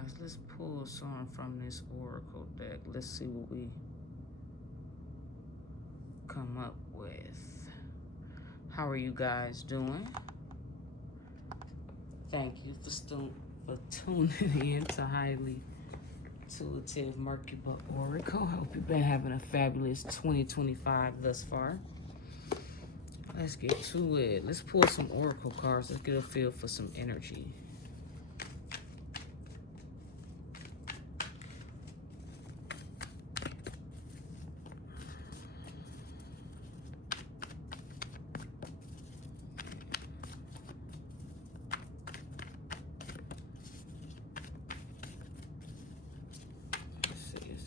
guys. Let's pull some from this oracle deck. Let's see what we come up with. How are you guys doing? Thank you for tuning in to Highly Intuitive Merkaba Oracle. Hope you've been having a fabulous 2025 thus far. Let's get to it. Let's pull some oracle cards. Let's get a feel for some energy.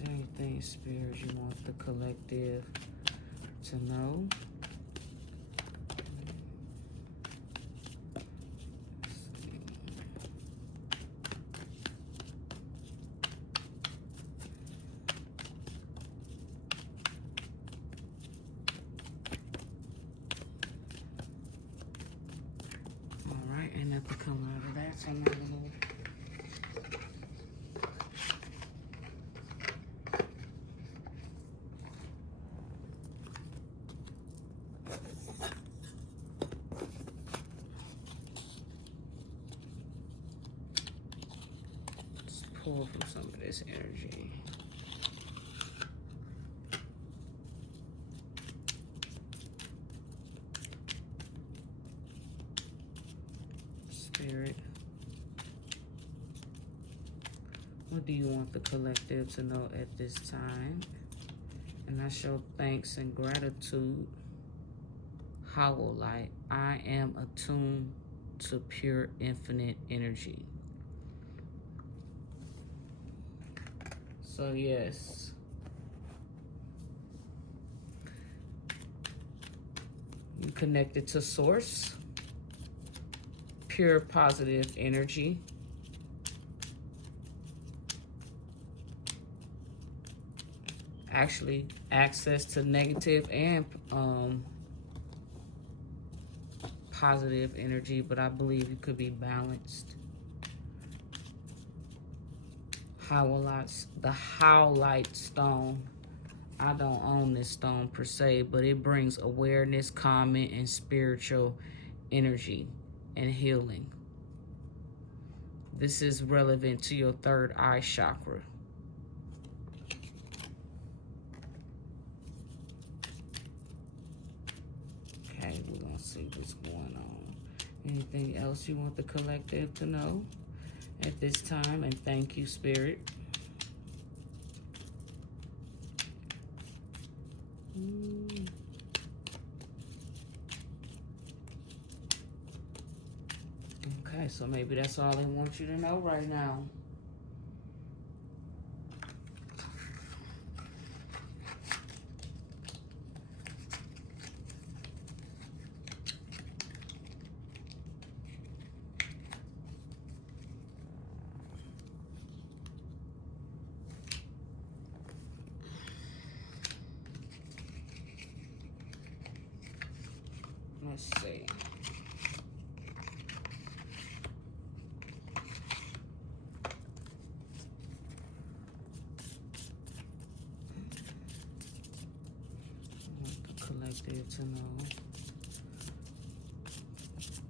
Anything, Spirit, you want the collective to know? All right, ain't nothing coming out of that, so I'm not gonna pull from some of this energy. Spirit, what do you want the collective to know at this time? And I show thanks and gratitude. Howlite, I am attuned to pure infinite energy. So yes, you connected to source, pure positive energy. Actually, access to negative and positive energy, but I believe you could be balanced. Howlite, the Howlite stone. I don't own this stone per se, but it brings awareness, calming, and spiritual energy and healing. This is relevant to your third eye chakra. Okay, we're gonna see what's going on. Anything else you want the collective to know at this time? And thank you, Spirit. Okay, so maybe that's all they want you to know right now. Let's see. I want the collective to know.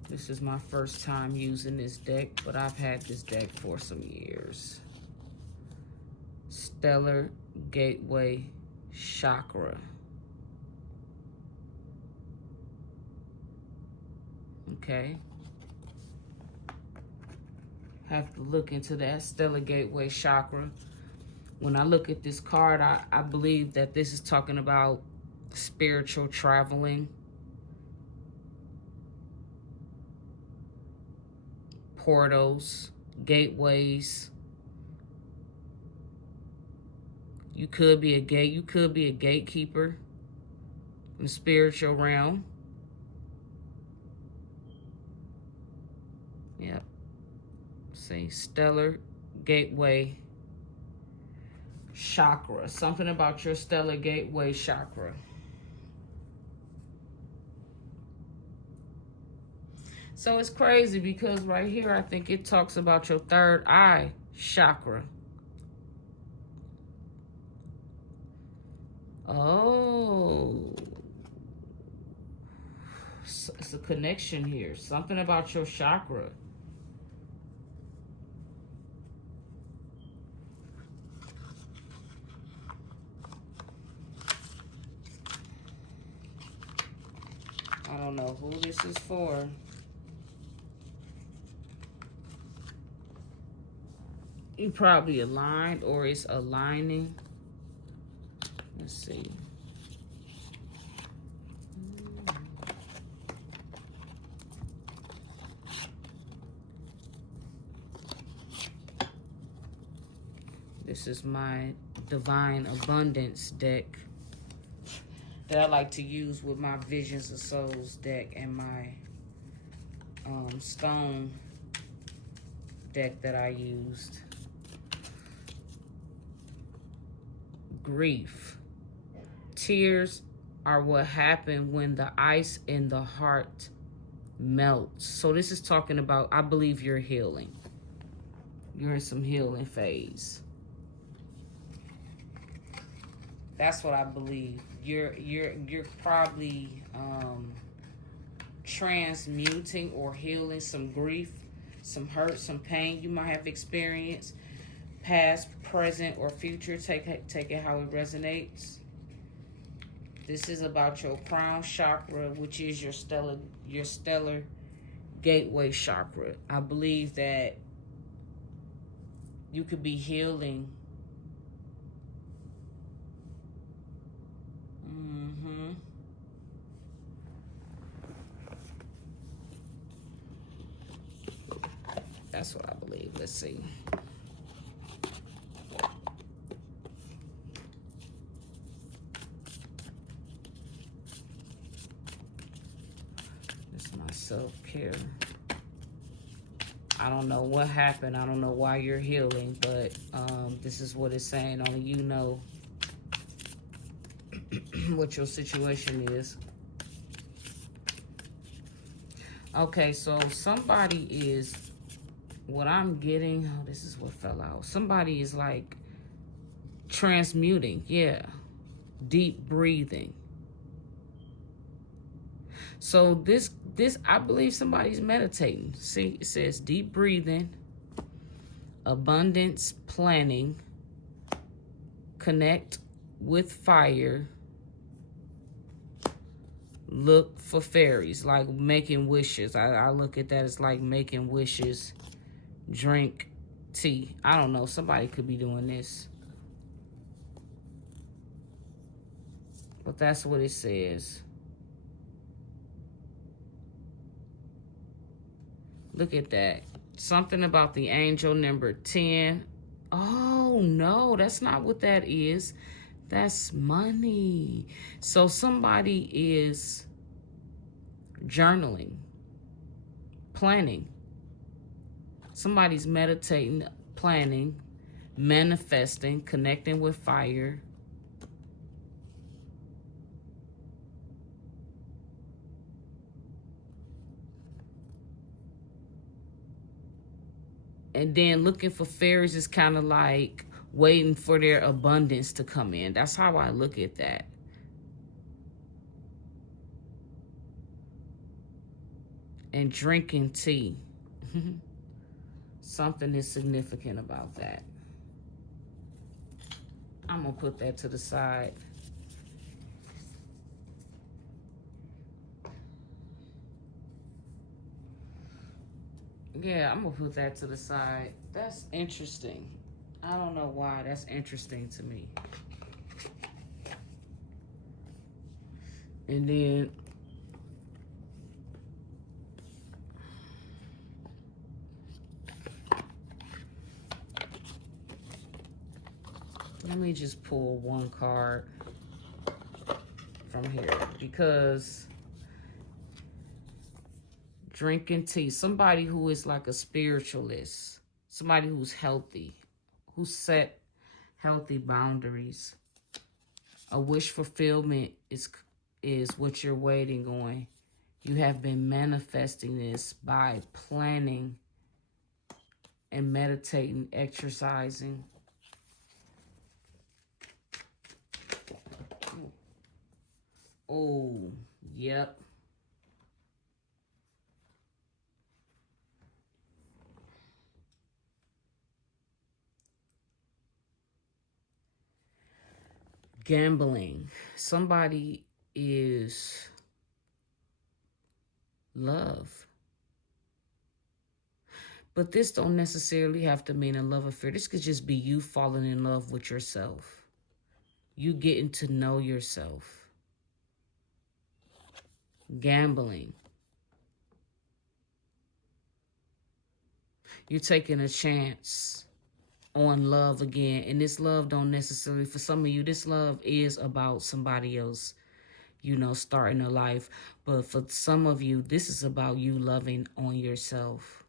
This is my first time using this deck, but I've had this deck for some years. Stellar Gateway Chakra. Okay. Have to look into that Stellar Gateway Chakra. When I look at this card, I believe that this is talking about spiritual traveling, portals, gateways. You could be a gatekeeper in the spiritual realm. Yep. See, Stellar Gateway Chakra. Something about your Stellar Gateway Chakra. So it's crazy because right here, I think it talks about your third eye chakra. Oh, it's a connection here. Something about your chakra. I don't know who this is for. You probably aligned or it's aligning. Let's see. This is my Divine Abundance deck that I like to use with my Visions of Souls deck and my stone deck that I used. Grief. Tears are what happen when the ice in the heart melts. So this is talking about, I believe you're healing. You're in some healing phase. That's what I believe. You're probably transmuting or healing some grief, some hurt, some pain you might have experienced, past, present, or future. Take it how it resonates. This is about your crown chakra, which is your stellar gateway chakra. I believe that you could be healing. That's what I believe. Let's see. This is my self-care. I don't know what happened. I don't know why you're healing, but this is what it's saying. Only you know what your situation is. Okay, so somebody is, what I'm getting, oh, this is what fell out. Somebody is like transmuting, yeah. Deep breathing. So this, I believe somebody's meditating. See, it says deep breathing, abundance planning, connect with fire, look for fairies, like making wishes. I look at that as like making wishes, drink tea. I don't know. Somebody could be doing this. But that's what it says. Look at that. Something about the angel number 10. Oh, no, that's not what that is. That's money. So somebody is journaling, planning. Somebody's meditating, planning, manifesting, connecting with fire. And then looking for fairies is kind of like waiting for their abundance to come in. That's how I look at that. And drinking tea. Something is significant about that. I'm going to put that to the side. Yeah, I'm going to put that to the side. That's interesting. I don't know why. That's interesting to me. And then let me just pull one card from here, because drinking tea, somebody who is like a spiritualist, somebody who's healthy, who set healthy boundaries. A wish fulfillment is what you're waiting on. You have been manifesting this by planning and meditating, exercising. Oh, yep. Gambling. Somebody is love. But this don't necessarily have to mean a love affair. This could just be you falling in love with yourself. You getting to know yourself. Gambling. You're taking a chance on love again. And this love don't necessarily, for some of you, this love is about somebody else, you know, starting a life. But for some of you, this is about you loving on yourself.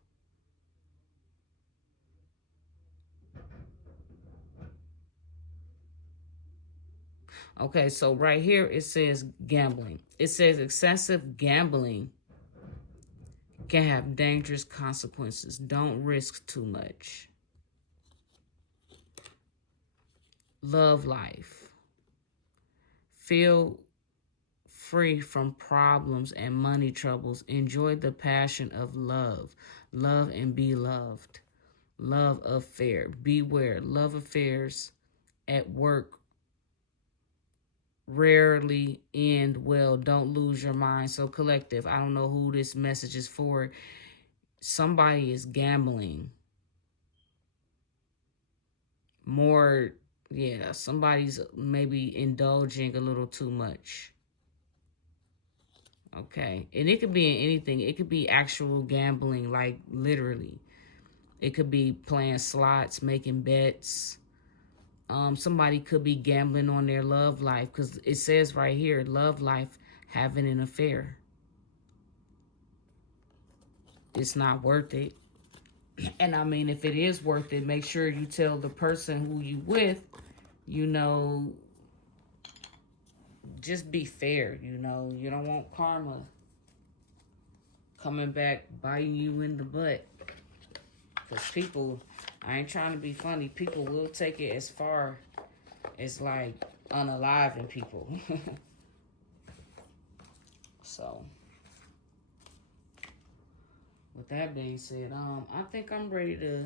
Okay, so right here it says gambling. It says excessive gambling can have dangerous consequences. Don't risk too much. Love life. Feel free from problems and money troubles. Enjoy the passion of love. Love and be loved. Love affair. Beware. Love affairs at work rarely end well. Don't lose your mind. So collective, I don't know who this message is for. Somebody is gambling more. Yeah, somebody's maybe indulging a little too much. Okay, and it could be in anything. It could be actual gambling, like literally. It could be playing slots, making bets. Somebody could be gambling on their love life, because it says right here, love life, having an affair. It's not worth it. And I mean, if it is worth it, make sure you tell the person who you with, you know, just be fair, you know. You don't want karma coming back biting you in the butt. Because people, I ain't trying to be funny, people will take it as far as like unaliving people. So, with that being said, I think I'm ready to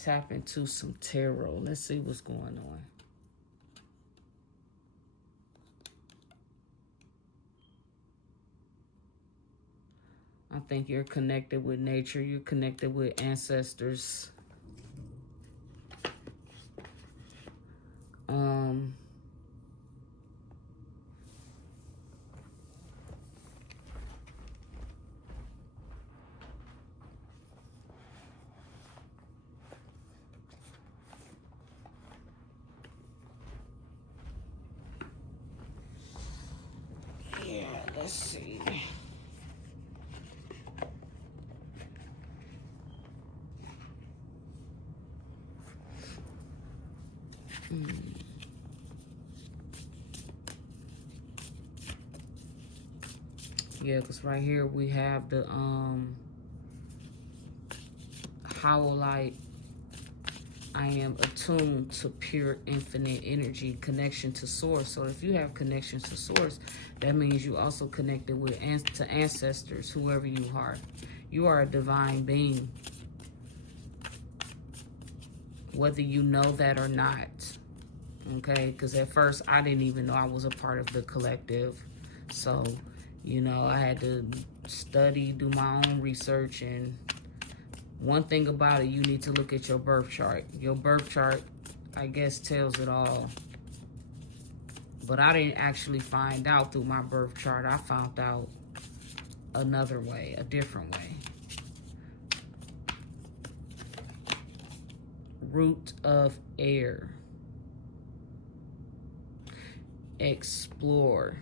tap into some tarot. Let's see what's going on. I think you're connected with nature. You're connected with ancestors. Yeah, let's see. Yeah, because right here we have the Howlite. I am attuned to pure infinite energy, connection to source. So if you have connection to source, that means you also connected with to ancestors, whoever you are. You are a divine being, whether you know that or not. Okay, because at first I didn't even know I was a part of the collective. So, you know, I had to study, do my own research. And one thing about it, you need to look at your birth chart. Your birth chart, I guess, tells it all. But I didn't actually find out through my birth chart. I found out another way, a different way. Root of air. Explore.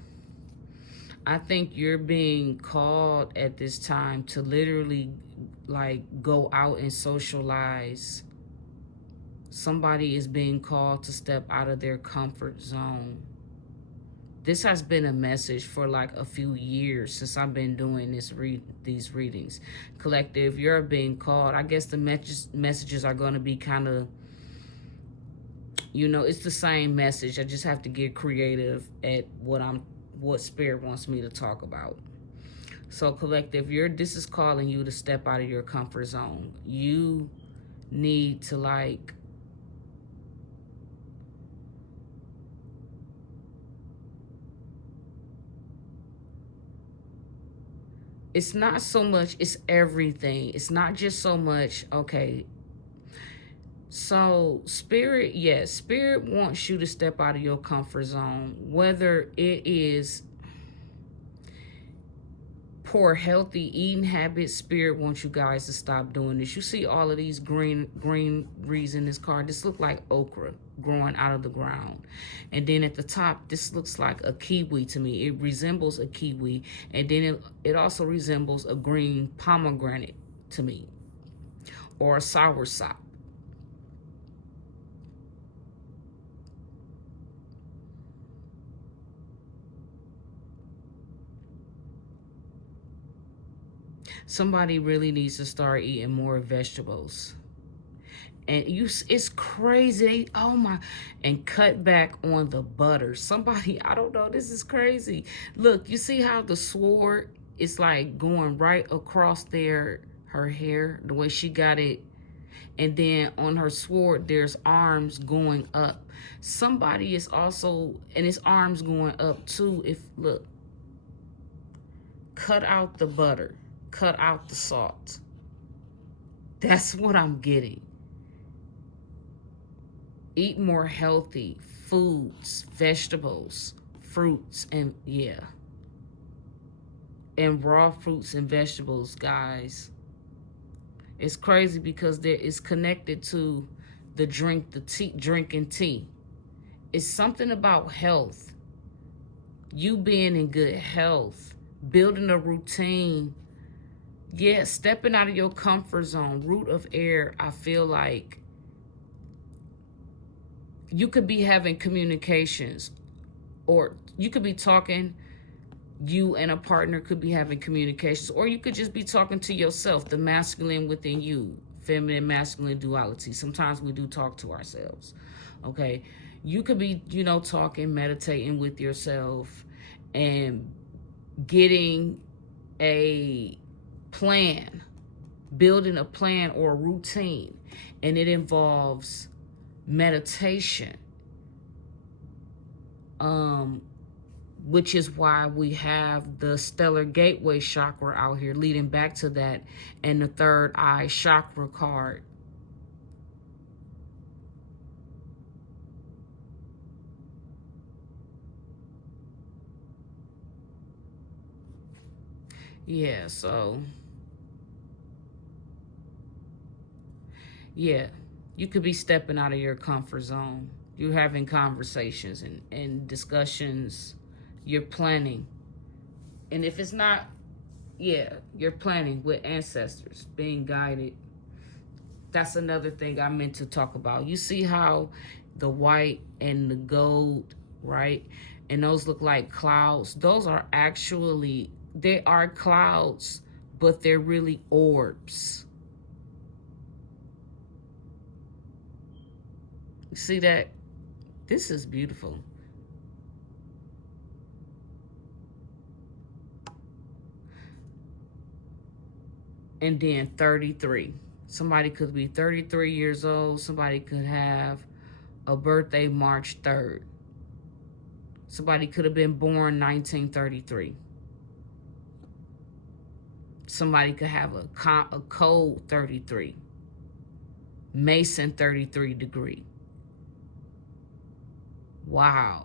I think you're being called at this time to literally like go out and socialize. Somebody is being called to step out of their comfort zone. this has been a message for like a few years since I've been doing these readings. Collective, you're being called. I guess the messages are going to be kind of, you know, it's the same message. I just have to get creative at what Spirit wants me to talk about. So collective, this is calling you to step out of your comfort zone. You need to like it's not so much, it's everything. It's not just so much, okay. So Spirit, yes, Spirit wants you to step out of your comfort zone, whether it is poor healthy eating habits. Spirit wants you guys to stop doing this. You see all of these green leaves in this card. This look like okra growing out of the ground, and then at the top this looks like a kiwi to me. It resembles a kiwi, and then it also resembles a green pomegranate to me, or a soursop. Somebody really needs to start eating more vegetables. And it's crazy. Oh my, and cut back on the butter. Somebody, I don't know, this is crazy. Look, you see how the sword is like going right across her hair, the way she got it. And then on her sword, there's arms going up. Somebody is also, and his arms going up too. Look, cut out the butter. Cut out the salt. That's what I'm getting. Eat more healthy foods, vegetables, fruits, and yeah. And raw fruits and vegetables, guys. It's crazy because it's connected to the drinking tea. It's something about health. You being in good health, building a routine. Yeah, stepping out of your comfort zone, root of air. I feel like you could be having communications, or you could be talking, you and a partner could be having communications, or you could just be talking to yourself, the masculine within you, feminine, masculine duality. Sometimes we do talk to ourselves, okay? You could be, you know, talking, meditating with yourself and getting a plan, building a plan or a routine, and it involves meditation, which is why we have the stellar gateway chakra out here leading back to that, and the third eye chakra card. Yeah, so yeah, you could be stepping out of your comfort zone. You're having conversations and discussions. You're planning. And if it's not, yeah, you're planning with ancestors, being guided. That's another thing I meant to talk about. You see how the white and the gold, right? And those look like clouds. Those are actually, they are clouds, but they're really orbs. See that? This is beautiful. And then 33. Somebody could be 33 years old. Somebody could have a birthday March 3rd. Somebody could have been born 1933. Somebody could have a code 33. Mason 33 degree. Wow.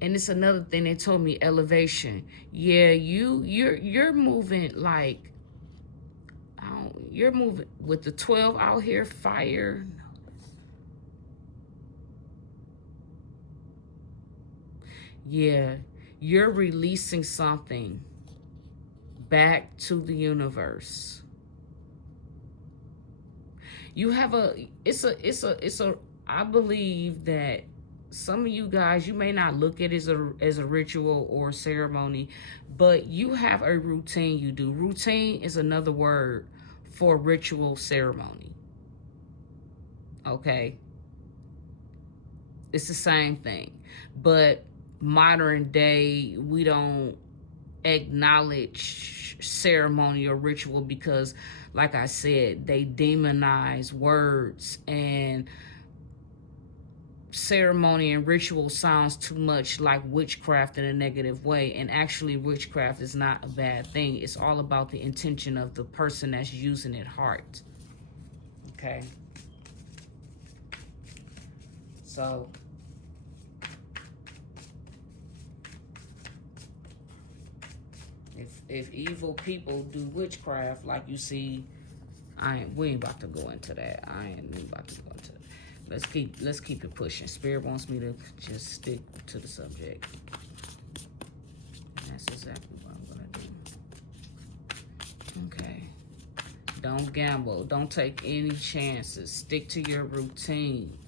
And it's another thing they told me, elevation. Yeah, you're moving like, you're moving with the 12 out here, fire. Yeah, you're releasing something back to the universe. You have I believe that some of you guys, you may not look at it as a ritual or ceremony, but you have a routine you do. Routine is another word for ritual ceremony. Okay? It's the same thing. But modern day, we don't acknowledge ceremony or ritual because, like I said, they demonize words, and ceremony and ritual sounds too much like witchcraft in a negative way. And actually, witchcraft is not a bad thing. It's all about the intention of the person that's using it heart. Okay? So if evil people do witchcraft, like you see, we ain't about to go into that. I ain't about to go into that. Let's keep it pushing. Spirit wants me to just stick to the subject. And that's exactly what I'm gonna do. Okay. Don't gamble. Don't take any chances. Stick to your routine.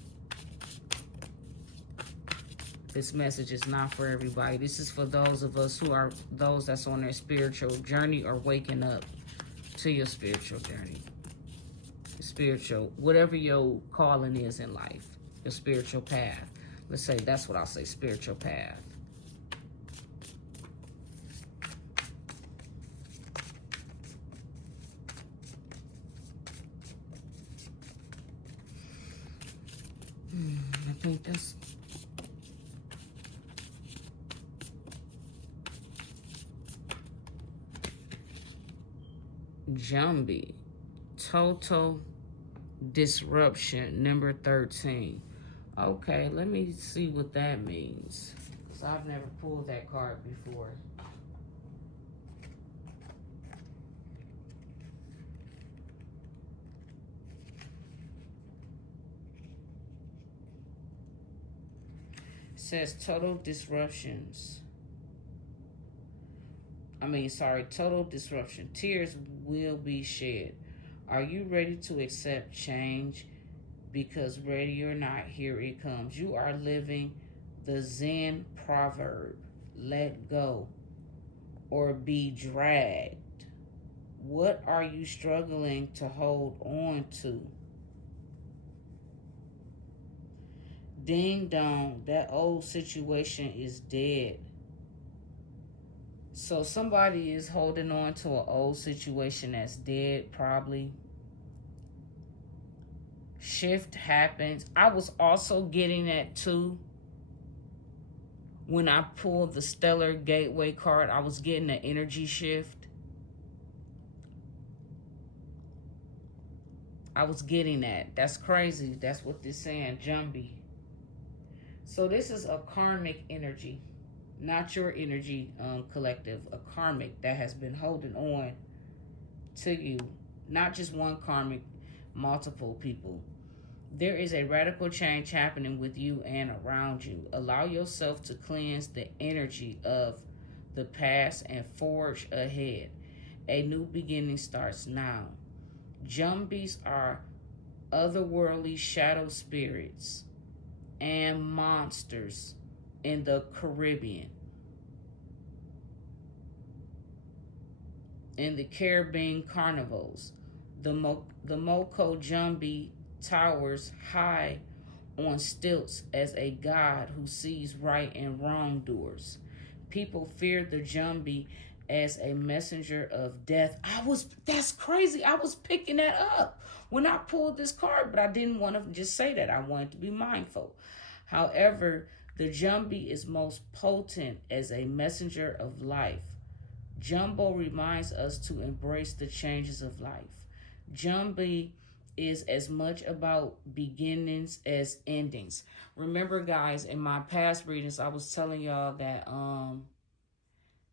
This message is not for everybody. This is for those of us who are those that's on their spiritual journey or waking up to your spiritual journey. Spiritual, whatever your calling is in life, your spiritual path. Let's say that's what I'll say, spiritual path. I think that's Jumbie. Total disruption, number 13. Okay, let me see what that means. So I've never pulled that card before. It says total disruptions. Total disruption. Tears will be shed. Are you ready to accept change? Because ready or not, here it comes. You are living the Zen proverb, let go or be dragged. What are you struggling to hold on to? Ding dong, that old situation is dead. So somebody is holding on to an old situation that's dead, probably. Shift happens. I was also getting that too. When I pulled the Stellar Gateway card, I was getting an energy shift. I was getting that. That's crazy. That's what this saying, Jumbie. So this is a karmic energy. Not your energy, collective, a karmic that has been holding on to you. Not just one karmic, multiple people. There is a radical change happening with you and around you. Allow yourself to cleanse the energy of the past and forge ahead. A new beginning starts now. Jumbies are otherworldly shadow spirits and monsters in the Caribbean. In the Caribbean carnivals, the Moko Jumbie towers high on stilts as a god who sees right and wrongdoers. People fear the Jumbie as a messenger of death. That's crazy. I was picking that up when I pulled this card, but I didn't want to just say that. I wanted to be mindful. However, the Jumbie is most potent as a messenger of life. Jumbo reminds us to embrace the changes of life. Jumbie is as much about beginnings as endings. Remember, guys, in my past readings, I was telling y'all that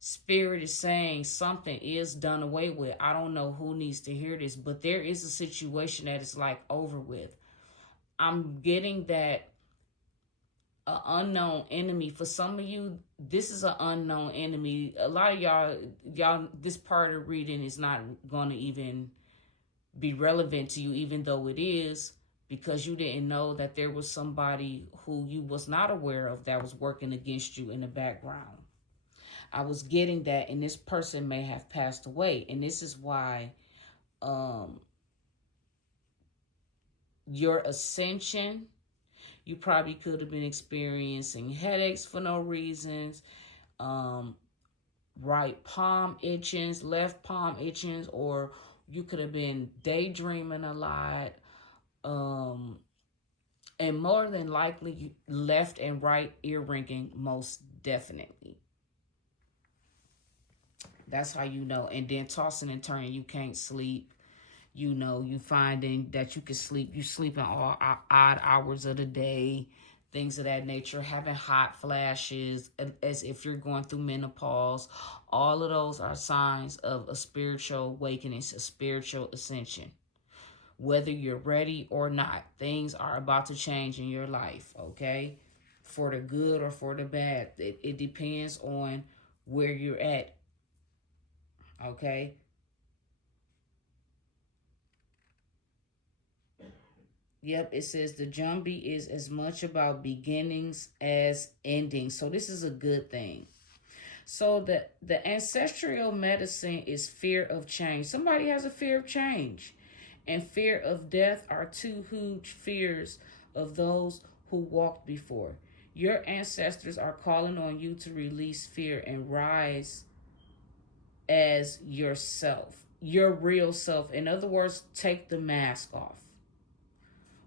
Spirit is saying something is done away with. I don't know who needs to hear this, but there is a situation that is like over with. I'm getting that an unknown enemy. For some of you, this is an unknown enemy. A lot of y'all, this part of reading is not going to even be relevant to you, even though it is. because you didn't know that there was somebody who you was not aware of that was working against you in the background. I was getting that, and this person may have passed away, and this is why your ascension, you probably could have been experiencing headaches for no reasons, right palm itchings, left palm itchings, or you could have been daydreaming a lot, and more than likely left and right ear ringing, most definitely. That's how you know. And then tossing and turning, you can't sleep. You know, you finding that you can sleep. You sleep in all odd hours of the day, things of that nature. Having hot flashes, as if you're going through menopause. All of those are signs of a spiritual awakening, a spiritual ascension. Whether you're ready or not, things are about to change in your life, okay? For the good or for the bad. It depends on where you're at, okay? Yep, it says the Jumbie is as much about beginnings as endings. So this is a good thing. So the ancestral medicine is fear of change. Somebody has a fear of change. And fear of death are two huge fears of those who walked before. Your ancestors are calling on you to release fear and rise as yourself, your real self. In other words, take the mask off.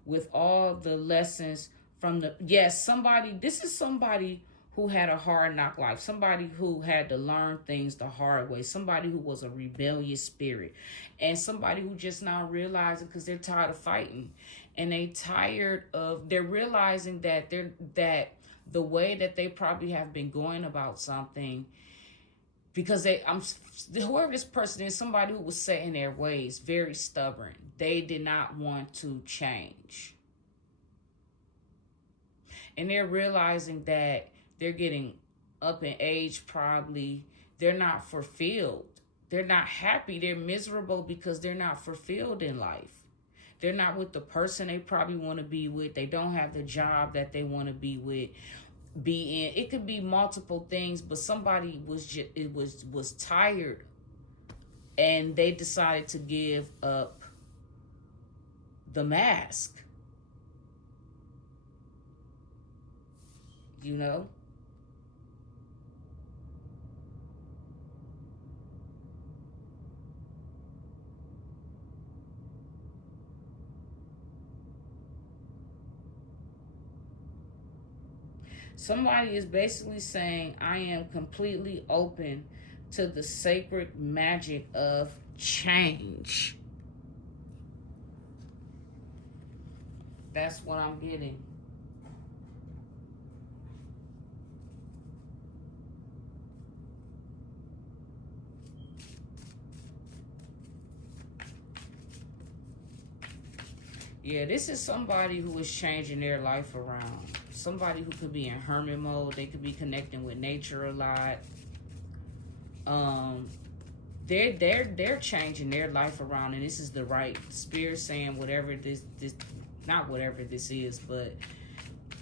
With all the lessons from the, yes, somebody, this is somebody who had a hard knock life, somebody who had to learn things the hard way, somebody who was a rebellious spirit, and somebody who just now realizing because they're tired of fighting, and they're realizing that the way that they probably have been going about something, because whoever this person is, somebody who was set in their ways, very stubborn. They did not want to change. And they're realizing that they're getting up in age, probably. They're not fulfilled. They're not happy. They're miserable because they're not fulfilled in life. They're not with the person they probably want to be with. They don't have the job that they want to be in. It could be multiple things, but somebody was tired, and they decided to give up the mask. You know? Somebody is basically saying, I am completely open to the sacred magic of change. That's what I'm getting. Yeah, this is somebody who is changing their life around. Somebody who could be in hermit mode. They could be connecting with nature a lot. They're changing their life around, and this is the right spirit saying whatever this not whatever this is, but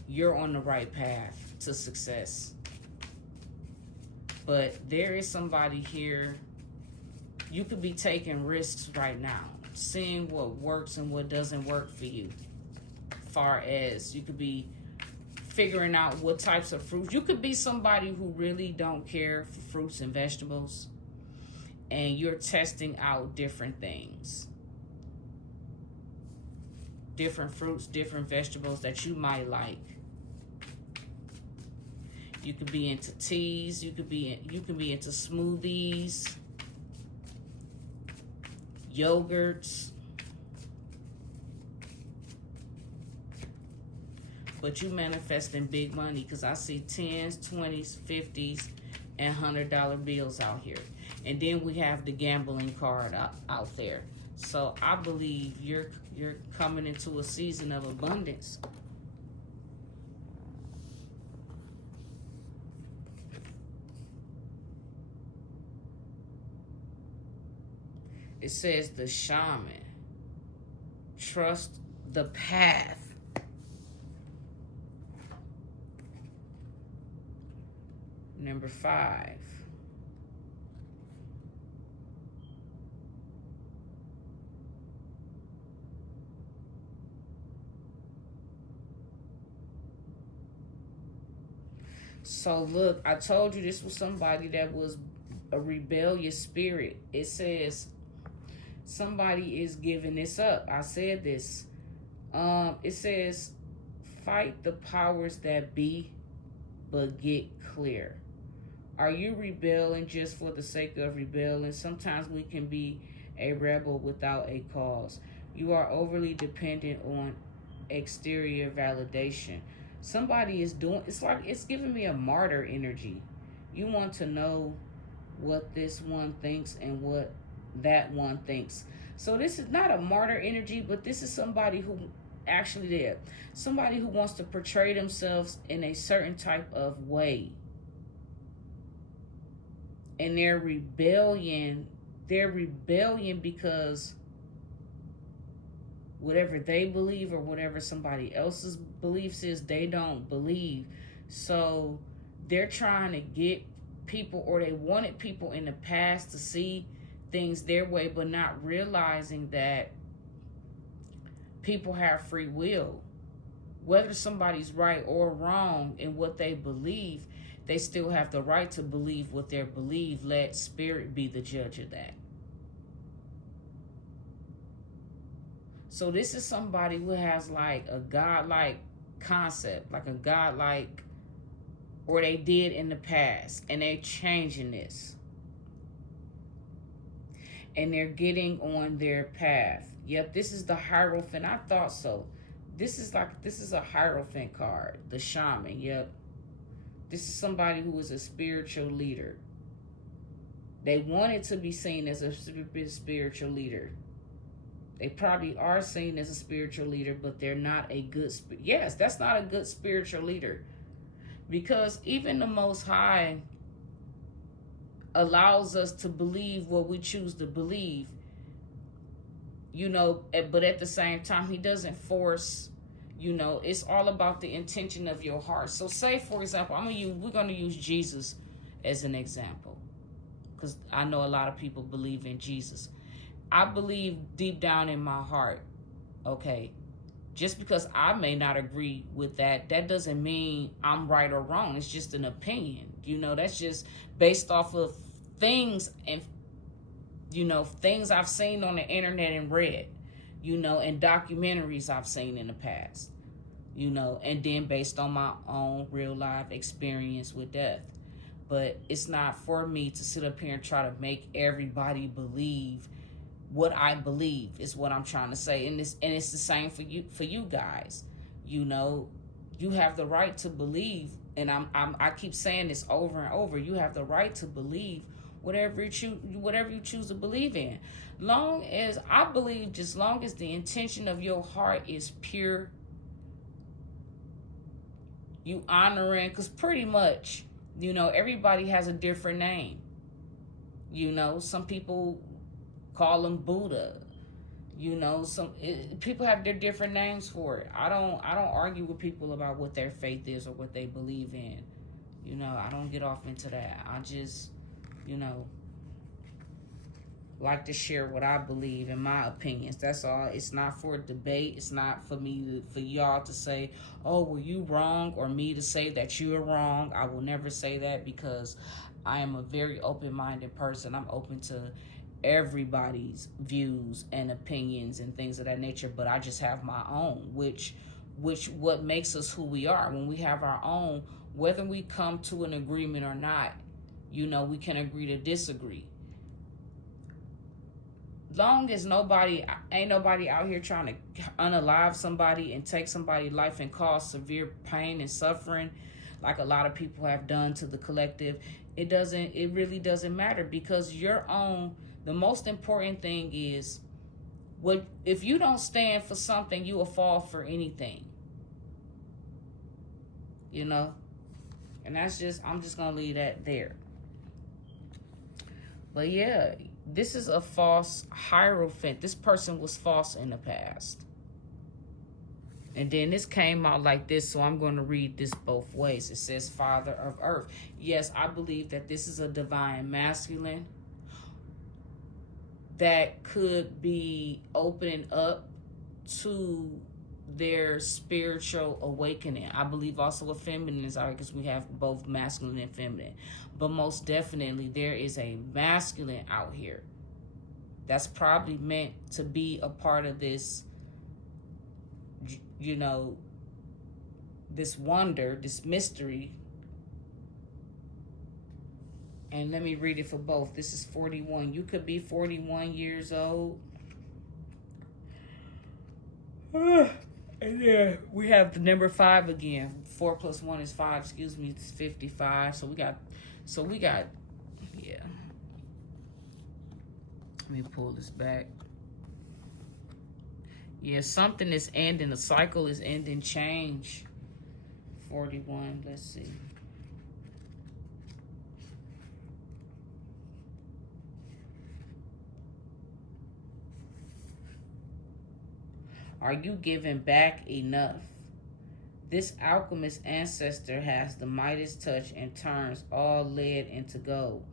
you're on the right path to success. But there is somebody here. You could be taking risks right now, seeing what works and what doesn't work for you. Far as you could be figuring out what types of fruits. You could be somebody who really don't care for fruits and vegetables, and you're testing out different things. Different fruits, different vegetables that you might like. You could be into teas, you can be into smoothies, yogurts. But you manifesting big money, because I see 10s, 20s, 50s, and $100 bills out here. And then we have the gambling card out there. So I believe you're coming into a season of abundance. It says the shaman. Trust the path. Number 5. So look, I told you this was somebody that was a rebellious spirit. It says somebody is giving this up. I said this. It says fight the powers that be, but get clear. Are you rebelling just for the sake of rebelling? Sometimes we can be a rebel without a cause. You are overly dependent on exterior validation. Somebody is doing, it's like it's giving me a martyr energy. You want to know what this one thinks and what that one thinks. So this is not a martyr energy, but this is somebody who actually did. Somebody who wants to portray themselves in a certain type of way. And their rebellion because whatever they believe or whatever somebody else's beliefs is, they don't believe. So they're trying to get people, or they wanted people in the past to see things their way, but not realizing that people have free will. Whether somebody's right or wrong in what they believe, they still have the right to believe what they believe. Let spirit be the judge of that. So this is somebody who has like a godlike concept, like a godlike, or they did in the past, and they're changing this. And they're getting on their path. Yep, this is the Hierophant. I thought so. This is a Hierophant card, the Shaman. Yep. This is somebody who is a spiritual leader. They wanted to be seen as a spiritual leader. They probably are seen as a spiritual leader, but they're not a good, yes, that's not a good spiritual leader. Because even the Most High allows us to believe what we choose to believe, you know, but at the same time, he doesn't force, you know, it's all about the intention of your heart. So say, for example, we're going to use Jesus as an example, because I know a lot of people believe in Jesus. I believe deep down in my heart, okay, just because I may not agree with that, that doesn't mean I'm right or wrong. It's just an opinion. You know, that's just based off of things and, you know, things I've seen on the internet and read, you know, and documentaries I've seen in the past, you know, and then based on my own real life experience with death. But it's not for me to sit up here and try to make everybody believe what I believe, is what I'm trying to say. And it's the same for you guys. You know, you have the right to believe, and I keep saying this over and over. You have the right to believe whatever you choose to believe in. Long as I believe, just long as the intention of your heart is pure, you honoring, because pretty much, you know, everybody has a different name. You know, some people call him Buddha. You know, people have their different names for it. I don't argue with people about what their faith is or what they believe in. You know, I don't get off into that. I just, you know, like to share what I believe and my opinions. That's all. It's not for debate. It's not for for y'all to say, oh, were you wrong? Or me to say that you're wrong. I will never say that, because I am a very open-minded person. I'm open to everybody's views and opinions and things of that nature, but I just have my own, which what makes us who we are. When we have our own, whether we come to an agreement or not, you know, we can agree to disagree. Long as ain't nobody out here trying to unalive somebody and take somebody's life and cause severe pain and suffering, like a lot of people have done to the collective, it really doesn't matter, because your own. The most important thing is, if you don't stand for something, you will fall for anything. You know? And I'm just going to leave that there. But yeah, this is a false Hierophant. This person was false in the past. And then this came out like this, so I'm going to read this both ways. It says Father of Earth. Yes, I believe that this is a divine masculine that could be opening up to their spiritual awakening. I believe also a feminine is out because we have both masculine and feminine. But most definitely there is a masculine out here that's probably meant to be a part of this, you know, this wonder, this mystery. And let me read it for both. This is 41. You could be 41 years old. And then we have the number 5 again. 4 plus 1 is 5. Excuse me, it's 55. So we got, yeah. Let me pull this back. Yeah, something is ending. The cycle is ending. Change. 41. Let's see. Are you giving back enough? This alchemist ancestor has the Midas touch and turns all lead into gold.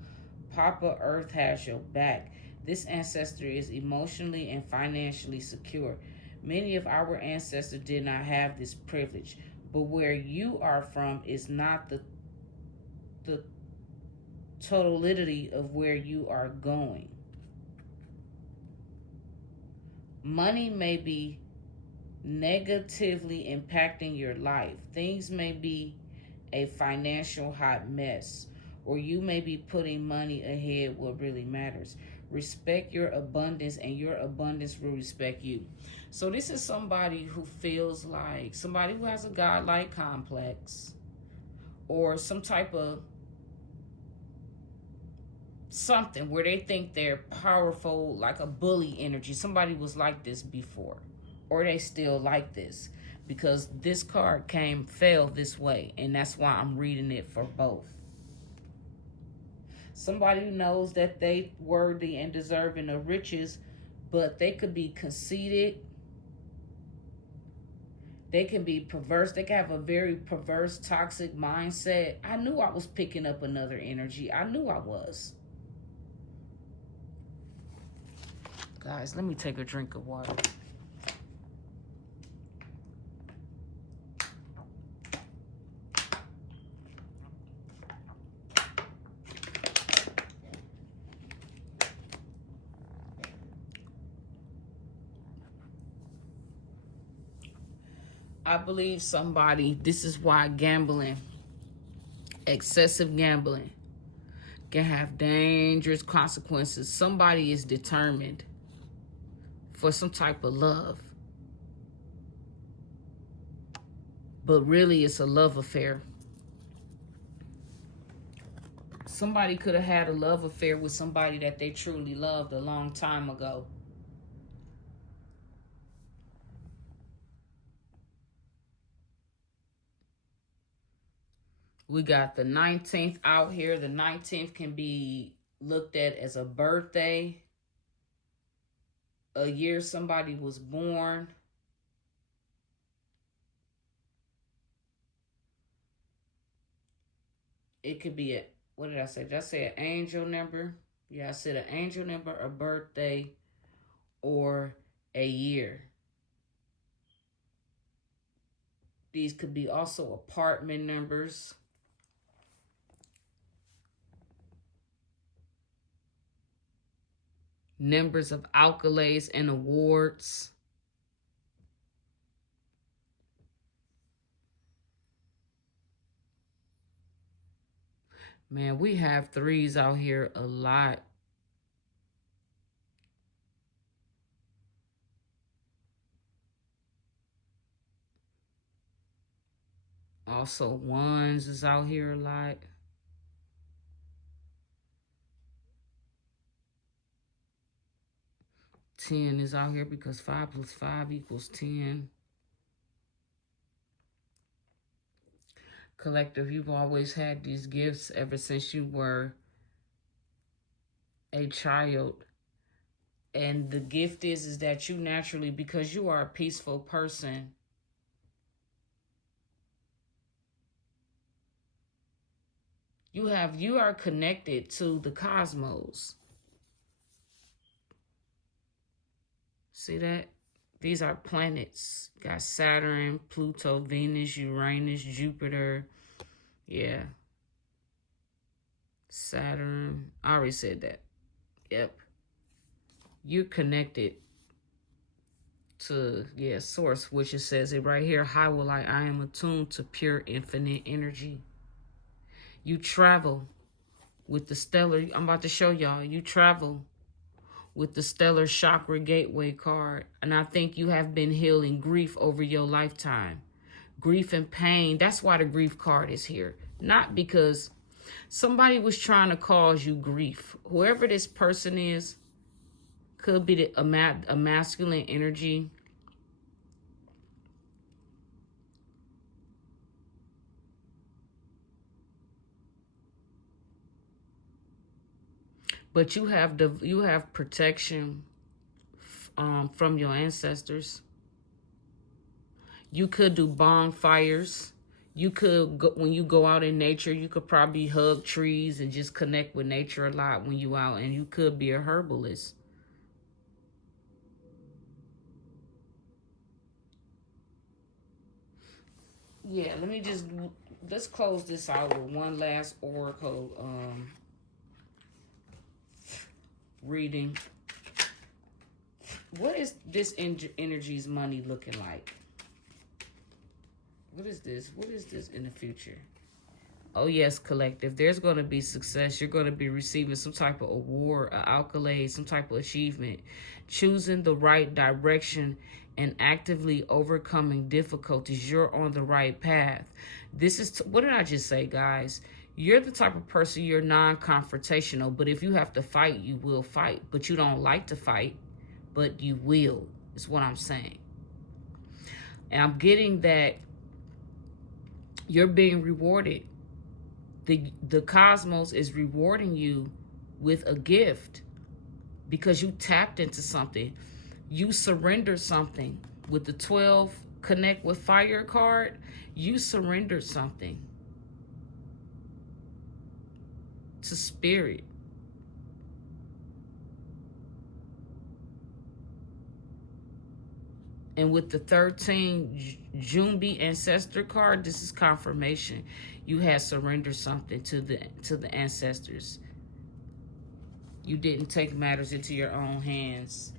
Papa Earth has your back. This ancestor is emotionally and financially secure. Many of our ancestors did not have this privilege, but where you are from is not the totality of where you are going. Money may be negatively impacting your life. Things may be a financial hot mess, or you may be putting money ahead what really matters. Respect your abundance, and your abundance will respect you. So this is somebody who feels like somebody who has a godlike complex, or some type of something where they think they're powerful, like a bully energy. Somebody was like this before, or they still like this, because this card fell this way, and that's why I'm reading it for both. Somebody who knows that they worthy and deserving of riches, but they could be conceited. They can be perverse. They can have a very perverse, toxic mindset. I knew I was picking up another energy. I knew I was. Guys, let me take a drink of water. I believe somebody, this is why gambling, excessive gambling, can have dangerous consequences. Somebody is determined for some type of love, but really it's a love affair. Somebody could have had a love affair with somebody that they truly loved a long time ago. We got the 19th out here. The 19th can be looked at as a birthday, a year somebody was born. It could be what did I say? Did I say an angel number? Yeah, I said an angel number, a birthday, or a year. These could be also apartment numbers. Numbers of accolades and awards. Man, we have 3s out here a lot. Also, 1s is out here a lot. Ten is out here because 5 plus 5 equals 10. Collective, you've always had these gifts ever since you were a child. And the gift is that you naturally, because you are a peaceful person, You are connected to the cosmos. See that? These are planets. Got Saturn, Pluto, Venus, Uranus, Jupiter. Yeah. Saturn. I already said that. Yep. You're connected to, yeah, source, which it says it right here. How will I am attuned to pure infinite energy. You travel with the stellar. I'm about to show y'all. You travel with the stellar chakra gateway card. And I think you have been healing grief over your lifetime. Grief and pain. That's why the grief card is here. Not because somebody was trying to cause you grief. Whoever this person is, could be a masculine energy. But you have protection from your ancestors. You could do bonfires. You could go, when you go out in nature, you could probably hug trees and just connect with nature a lot when you out. And you could be a herbalist. Yeah, let's close this out with one last oracle reading. What is this energy's money looking like? What is this? What is this in the future? Oh yes, collective. There's going to be success. You're going to be receiving some type of award, an accolade, some type of achievement. Choosing the right direction and actively overcoming difficulties. You're on the right path. This is, what did I just say, guys? You're the type of person, you're non-confrontational, but if you have to fight, you will fight. But you don't like to fight, but you will, is what I'm saying. And I'm getting that you're being rewarded. The cosmos is rewarding you with a gift because you tapped into something. You surrendered something. With the 12 Connect with Fire card, you surrendered something to spirit. And with the 13 Jumbi Ancestor card, this is confirmation. You had surrendered something to the ancestors. You didn't take matters into your own hands.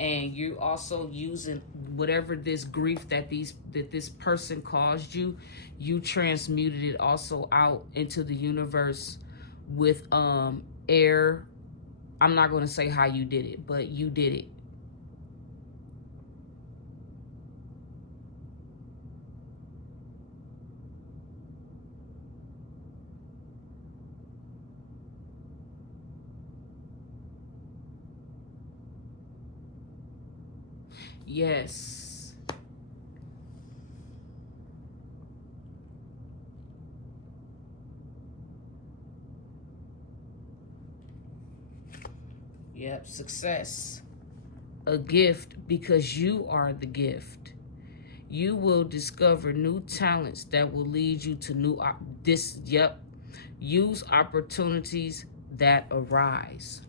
And you also using whatever this grief that this person caused you, you transmuted it also out into the universe with air. I'm not going to say how you did it, but you did it. Yes. Yep, success. A gift because you are the gift. You will discover new talents that will lead you to new use opportunities that arise.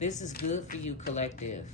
This is good for you, collective.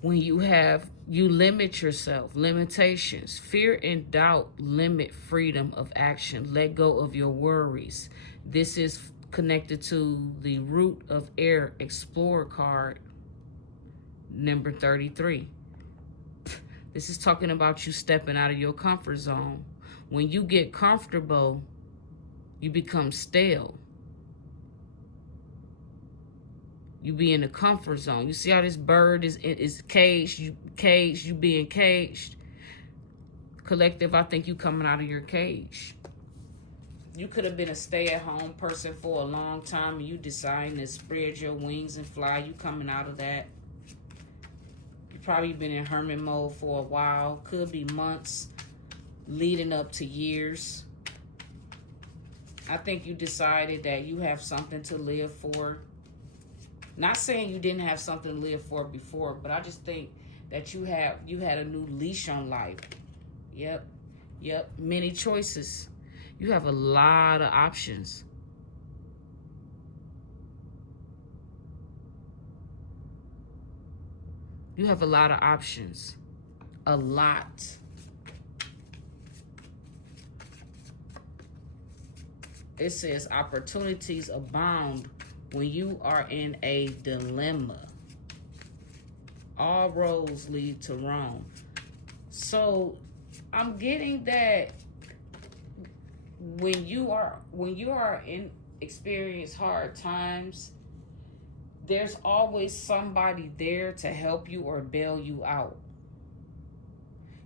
When you limit yourself, limitations, fear and doubt limit freedom of action. Let go of your worries. This is connected to the Root of Air Explorer card, number 33. This is talking about you stepping out of your comfort zone. When you get comfortable, you become stale. You be in the comfort zone. You see how this bird is caged? You being caged. Collective, I think you coming out of your cage. You could have been a stay-at-home person for a long time and you deciding to spread your wings and fly. You coming out of that. You probably been in hermit mode for a while. Could be months leading up to years. I think you decided that you have something to live for. Not saying you didn't have something to live for before, but I just think that you had a new leash on life. Yep. Many choices. You have a lot of options. You have a lot of options. A lot. It says opportunities abound when you are in a dilemma. All roads lead to Rome. So I'm getting that when you are in experience hard times, there's always somebody there to help you or bail you out.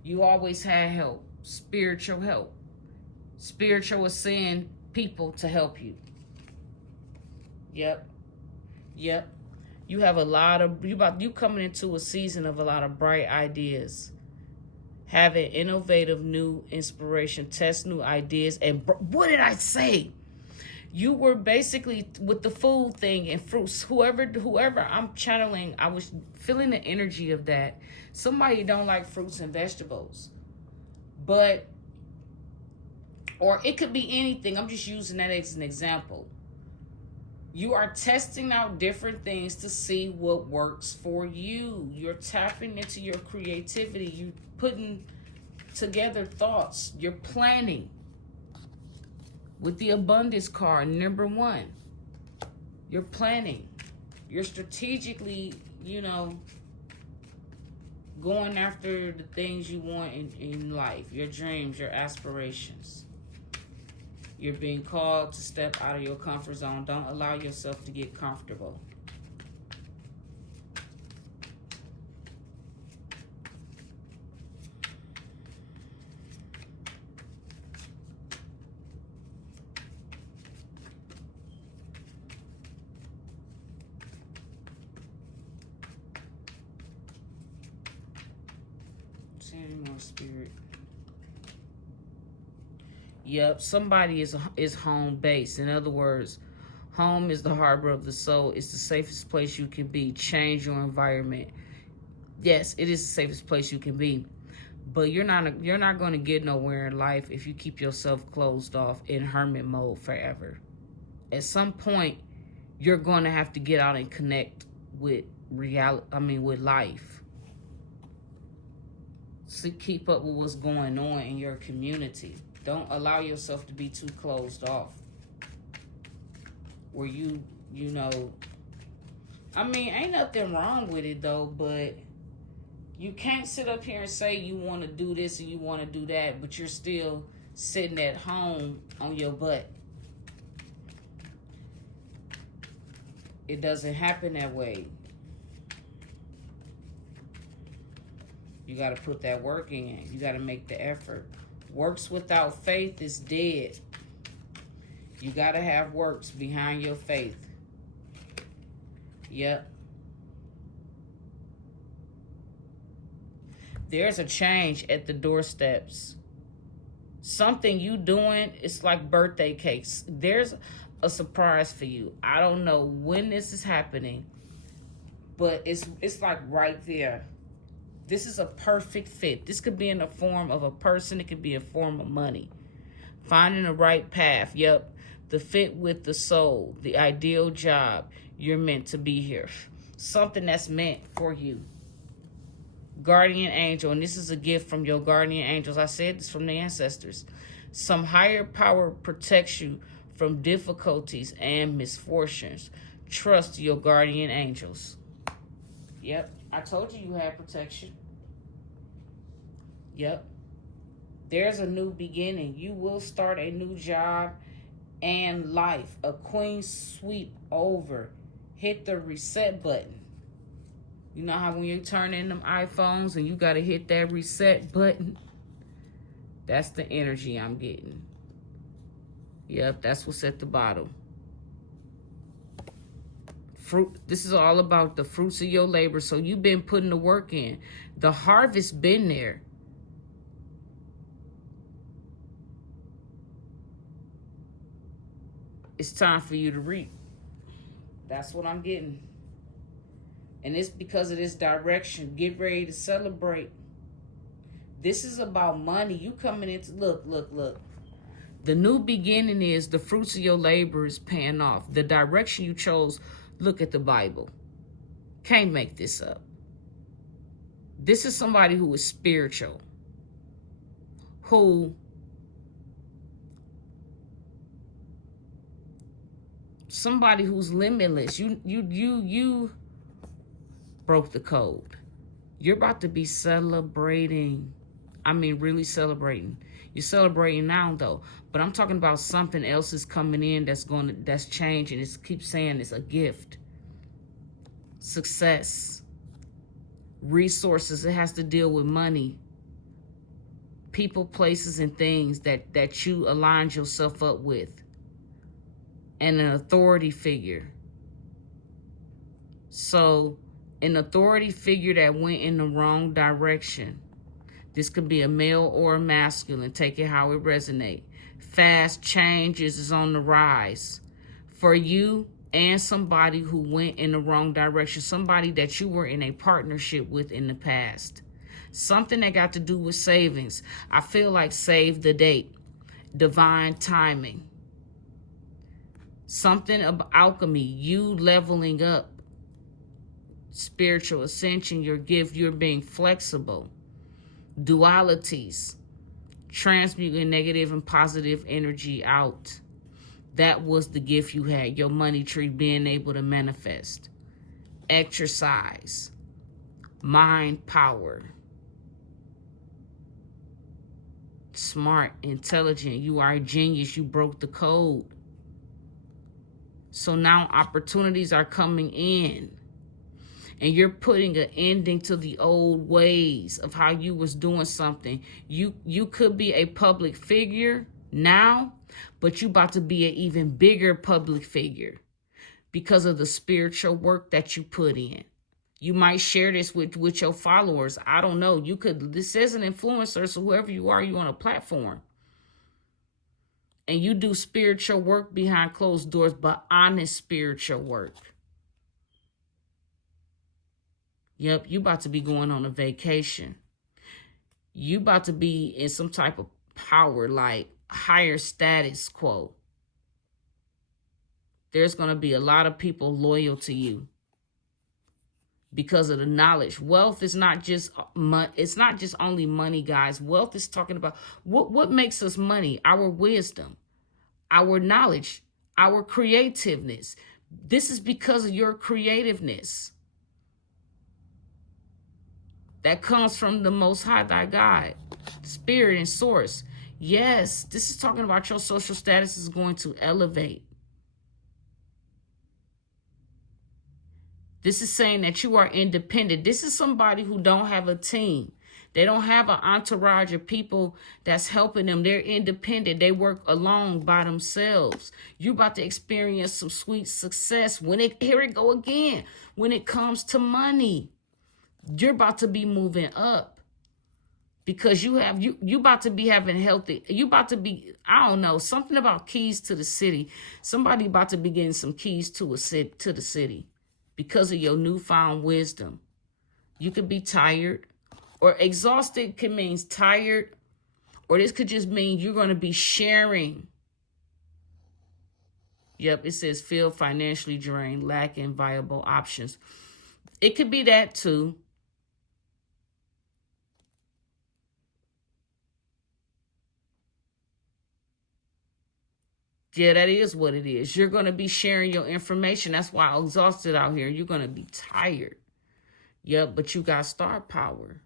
You always had help, spiritual help. Spiritual is saying people to help you. Yep. You have a lot of you coming into a season of a lot of bright ideas. Having innovative new inspiration, test new ideas, and what did I say? You were basically with the food thing and fruits. Whoever I'm channeling, I was feeling the energy of that. Somebody don't like fruits and vegetables, or it could be anything. I'm just using that as an example. You are testing out different things to see what works for you. You're tapping into your creativity. You putting together thoughts. You're planning. With the abundance card, number 1, you're planning. You're strategically, going after the things you want in life, your dreams, your aspirations. You're being called to step out of your comfort zone. Don't allow yourself to get comfortable. Say any more, Spirit. Yep, somebody is home base. In other words, home is the harbor of the soul. It's the safest place you can be. Change your environment. Yes, it is the safest place you can be. But you're not going to get nowhere in life if you keep yourself closed off in hermit mode forever. At some point, you're going to have to get out and connect with with life. So keep up with what's going on in your community. Don't allow yourself to be too closed off. Where ain't nothing wrong with it though, but you can't sit up here and say you want to do this and you want to do that, but you're still sitting at home on your butt. It doesn't happen that way. You got to put that work in. You got to make the effort. Works without faith is dead. You got to have works behind your faith. Yep. There's a change at the doorsteps. Something you doing, it's like birthday cakes. There's a surprise for you. I don't know when this is happening, but it's like right there. This is a perfect fit. This could be in the form of a person. It could be a form of money. Finding the right path. Yep. The fit with the soul. The ideal job. You're meant to be here. Something that's meant for you. Guardian angel. And this is a gift from your guardian angels. I said this from the ancestors. Some higher power protects you from difficulties and misfortunes. Trust your guardian angels. Yep. I told you had protection. Yep. There's a new beginning. You will start a new job and life. A queen sweep over hit the reset button. You know how when you turn in them iPhones and you got to hit that reset button? That's the energy I'm getting. Yep, that's what's at the bottom. Fruit. This is all about the fruits of your labor. So you've been putting the work in. The harvest been there. It's time for you to reap. That's what I'm getting. And it's because of this direction. Get ready to celebrate. This is about money. You coming into, look. The new beginning is the fruits of your labor is paying off. The direction you chose, look at the Bible. Can't make this up. This is somebody who is spiritual. Somebody who's limitless. You broke the code. You're about to be celebrating. I mean, really celebrating. You're celebrating now, though. But I'm talking about something else is coming in that's changing. It keeps saying it's a gift. Success. Resources. It has to deal with money. People, places, and things that you aligned yourself up with. And an authority figure. So, an authority figure that went in the wrong direction. This could be a male or a masculine. Take it how it resonates. Fast changes is on the rise. For you and somebody who went in the wrong direction. Somebody that you were in a partnership with in the past. Something that got to do with savings. I feel like save the date. Divine timing. Something of alchemy. You leveling up. Spiritual ascension. Your gift. You're being flexible. Dualities, transmuting negative and positive energy out. That was the gift you had. Your money tree being able to manifest. Exercise, mind power, smart, intelligent. You are a genius. You broke the code. So now opportunities are coming in. And you're putting an ending to the old ways of how you was doing something. You could be a public figure now, but you about to be an even bigger public figure because of the spiritual work that you put in. You might share this with your followers. I don't know. You could. This is an influencer, so whoever you are, you're on a platform. And you do spiritual work behind closed doors, but honest spiritual work. Yep, you about to be going on a vacation. You about to be in some type of power, like higher status quo. There's going to be a lot of people loyal to you because of the knowledge. Wealth is not just money. It's not just only money, guys. Wealth is talking about what makes us money, our wisdom, our knowledge, our creativeness. This is because of your creativeness. That comes from the Most High, thy God, Spirit and Source. Yes, this is talking about your social status is going to elevate. This is saying that you are independent. This is somebody who don't have a team. They don't have an entourage of people that's helping them. They're independent. They work alone by themselves. You're about to experience some sweet success here it go again, when it comes to money. You're about to be moving up because you about to be having healthy. You about to be, I don't know, something about keys to the city. Somebody about to be getting some keys to the city because of your newfound wisdom. You could be tired, or exhausted can mean tired, or this could just mean you're going to be sharing. Yep, it says feel financially drained, lacking viable options. It could be that too. Yeah, that is what it is. You're going to be sharing your information. That's why I'm exhausted out here. You're going to be tired. Yep, but you got star power.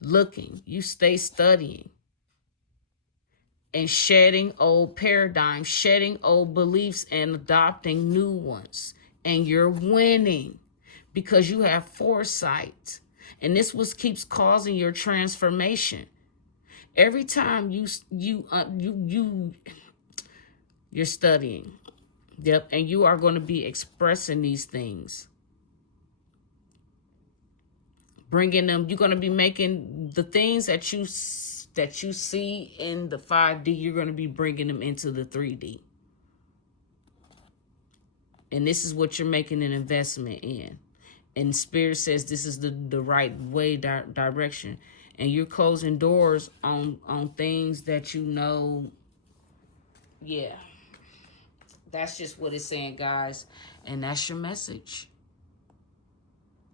Looking. You stay studying. and shedding old paradigms, shedding old beliefs and adopting new ones. And you're winning because you have foresight. And this was keeps causing your transformation. Every time you're studying, yep, and you are going to be expressing these things, bringing them. You're going to be making the things that you see in the 5D. You're going to be bringing them into the 3D, and this is what you're making an investment in. And Spirit says this is the right way direction. And you're closing doors on things that you know. Yeah. That's just what it's saying, guys. And that's your message.